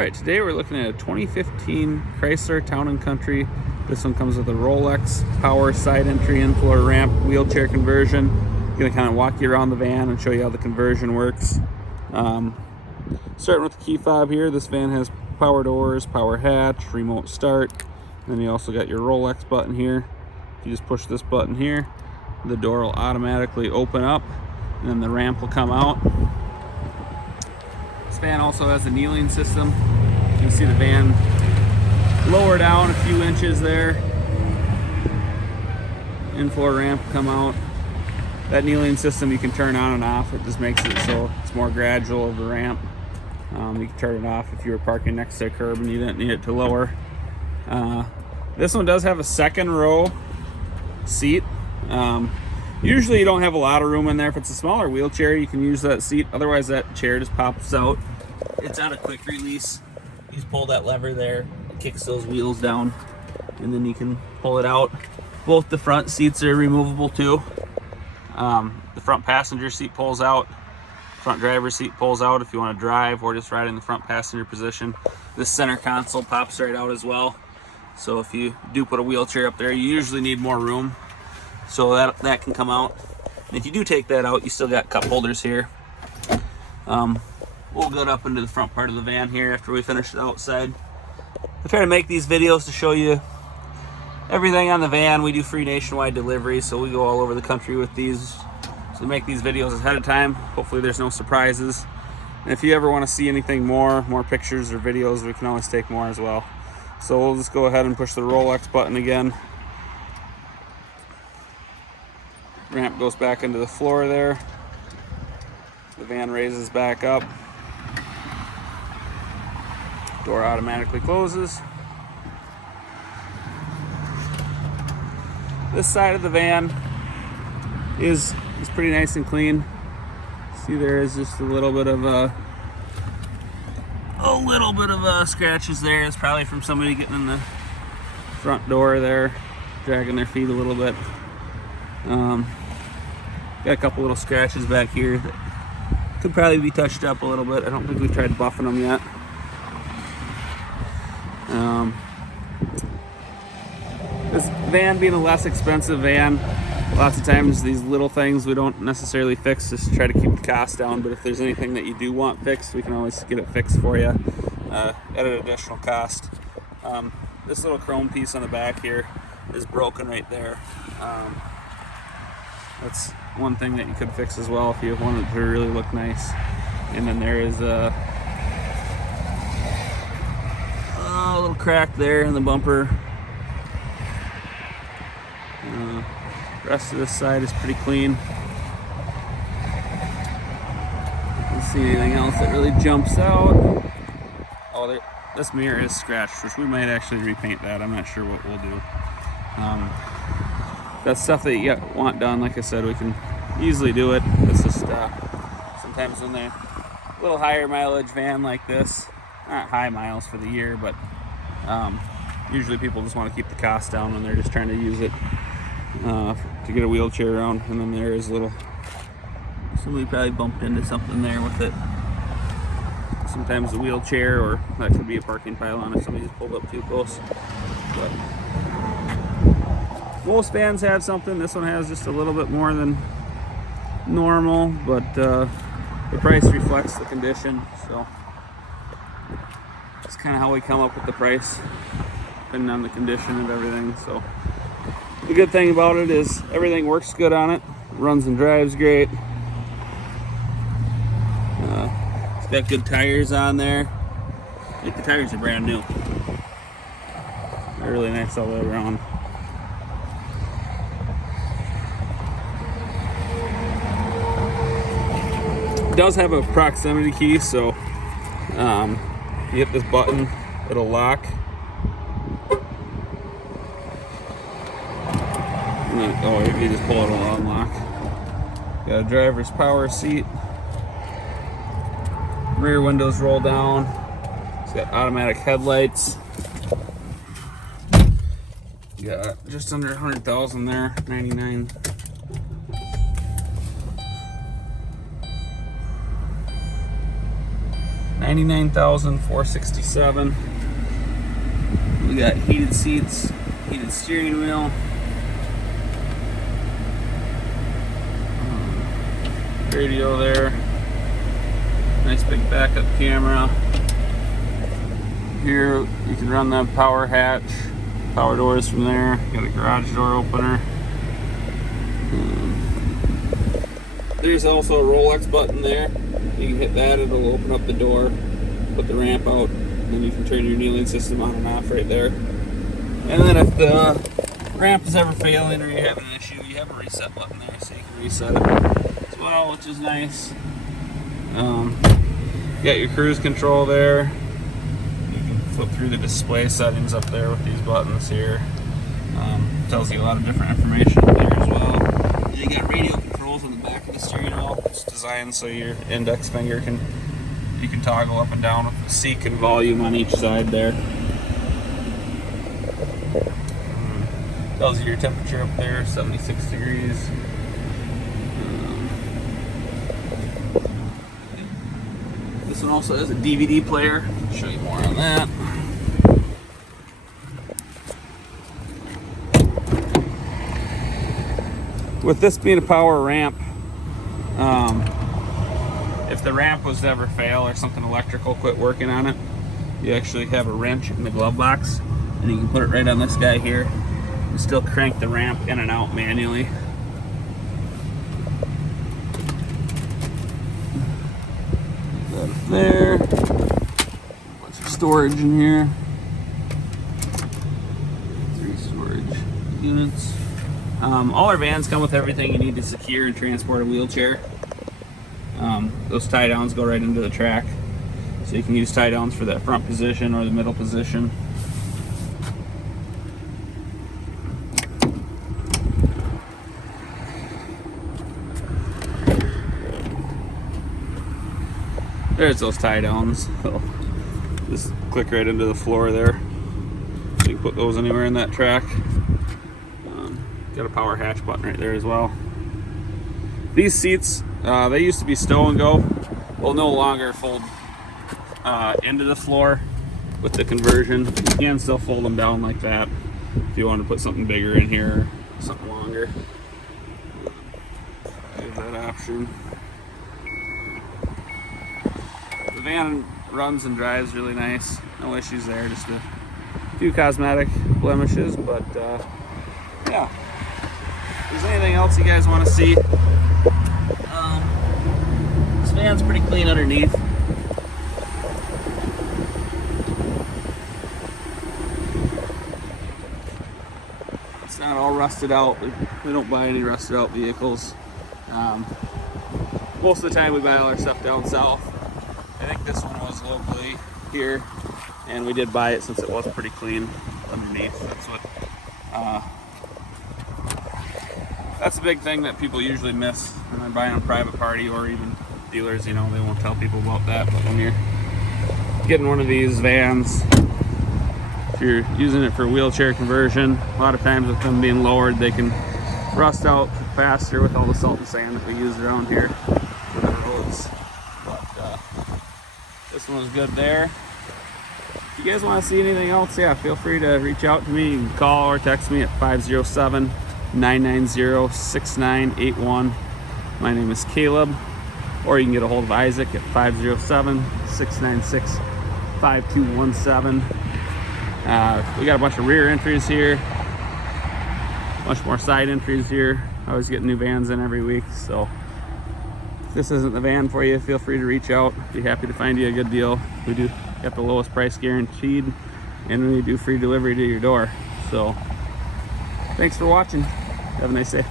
Alright, today we're looking at a 2015 Chrysler Town Country. This one comes with a Rollx power side entry in-floor ramp wheelchair conversion. I'm going to kind of walk you around the van and show you how the conversion works. Starting with the key fob here, this van has power doors, power hatch, remote start. And then you also got your Rollx button here. If you just push this button here, the door will automatically open up and then the ramp will come out. This van also has a kneeling system. You can see the van lower down a few inches there. In-floor ramp come out. That kneeling system you can turn on and off. It just makes it so it's more gradual of the ramp. You can turn it off if you were parking next to a curb and you didn't need it to lower. This one does have a second row seat. Usually you don't have a lot of room in there. If it's a smaller wheelchair, you can use that seat. Otherwise, that chair just pops out. It's on a quick release. You just pull that lever there, it kicks those wheels down, and then you can pull it out. Both the front seats are removable too. The front passenger seat pulls out. Front driver's seat pulls out if you want to drive or just ride in the front passenger position. This center console pops right out as well. So if you do put a wheelchair up there, you usually need more room. So that can come out. And if you do take that out, you still got cup holders here. We'll go up into the front part of the van here after we finish the outside. I try to make these videos to show you everything on the van. We do free nationwide delivery, so we go all over the country with these. So we make these videos ahead of time. Hopefully there's no surprises. And if you ever want to see anything more pictures or videos, we can always take more as well. So we'll just go ahead and push the Rollx button again. Ramp goes back into the floor there. The van raises back up. Door automatically closes. This side of the van is pretty nice and clean. See, there is just a little bit of scratches there. It's probably from somebody getting in the front door there, dragging their feet a little bit. Got a couple little scratches back here that could probably be touched up a little bit. I don't think we've tried buffing them yet. This van being a less expensive van, lots of times these little things we don't necessarily fix just to try to keep the cost down, but if there's anything that you do want fixed, we can always get it fixed for you at an additional cost. This little chrome piece on the back here is broken right there. That's one thing that you could fix as well if you wanted it to really look nice. And then there is a little crack there in the bumper. The rest of this side is pretty clean. Don't see anything else that really jumps out. Oh, this mirror is scratched, which we might actually repaint that. I'm not sure what we'll do. That's stuff that you want done. Like I said, we can easily do it. It's just sometimes when they're a little higher mileage van like this, not high miles for the year, but usually people just want to keep the cost down when they're just trying to use it to get a wheelchair around. And then there is a little, somebody probably bumped into something there with it. Sometimes the wheelchair, or that could be a parking pylon if somebody just pulled up too close. But most vans have something. This one has just a little bit more than normal, but the price reflects the condition. So that's kind of how we come up with the price, depending on the condition of everything. So the good thing about it is everything works good on it. Runs and drives great. It's got good tires on there. I think the tires are brand new. They're really nice all the way around. It does have a proximity key, so you hit this button, it'll lock. And then, you just pull it, it'll unlock. Got a driver's power seat. Rear windows roll down. It's got automatic headlights. Got just under 100,000 there, 99. $99,467. We got heated seats, heated steering wheel, radio there, nice big backup camera. Here you can run the power hatch, power doors from there. Got a garage door opener. There's also a Rollx button there. You can hit that, it'll open up the door, put the ramp out, and then you can turn your kneeling system on and off right there. And then if the ramp is ever failing or you're having an issue, you have a reset button there, so you can reset it as well, which is nice. You got your cruise control there. Flip through the display settings up there with these buttons here. Tells you a lot of different information up there as well. And you got radio controls on the back of the steering wheel. It's designed so your index finger you can toggle up and down with the seek and volume on each side there. Tells you your temperature up there, 76 degrees. This one also has a DVD player. I'll show you more on that. With this being a power ramp, if the ramp was to ever fail or something electrical quit working on it, you actually have a wrench in the glove box, and you can put it right on this guy here and still crank the ramp in and out manually. There, bunch of storage in here, 3 storage units. All our vans come with everything you need to secure and transport a wheelchair. Those tie downs go right into the track, so you can use tie downs for that front position or the middle position. There's those tie downs. So just click right into the floor there. So you can put those anywhere in that track. Got a power hatch button right there as well. These seats, they used to be stow and go. Will no longer fold into the floor with the conversion. You can still fold them down like that if you want to put something bigger in here or something longer. There's that option. The van runs and drives really nice. No issues there, just a few cosmetic blemishes, but yeah. If there's anything else you guys want to see, this van's pretty clean underneath. It's not all rusted out. We don't buy any rusted out vehicles. Most of the time we buy all our stuff down south. I think this one was locally here, and we did buy it since it was pretty clean underneath. That's a big thing that people usually miss when they're buying a private party, or even dealers, you know, they won't tell people about that. But when you're getting one of these vans, if you're using it for wheelchair conversion, a lot of times with them being lowered, they can rust out faster with all the salt and sand that we use around here for the roads. But this one was good there. If you guys want to see anything else, yeah, feel free to reach out to me. You can call or text me at 507-990-6981. My name is Caleb. Or you can get a hold of Isaac at 507-696-5217. We got a bunch of rear entries here, a bunch more side entries here. I always get new vans in every week, so if this isn't the van for you, feel free to reach out. Be happy to find you a good deal. We do get the lowest price guaranteed, and we do free delivery to your door. So thanks for watching. Have a nice day.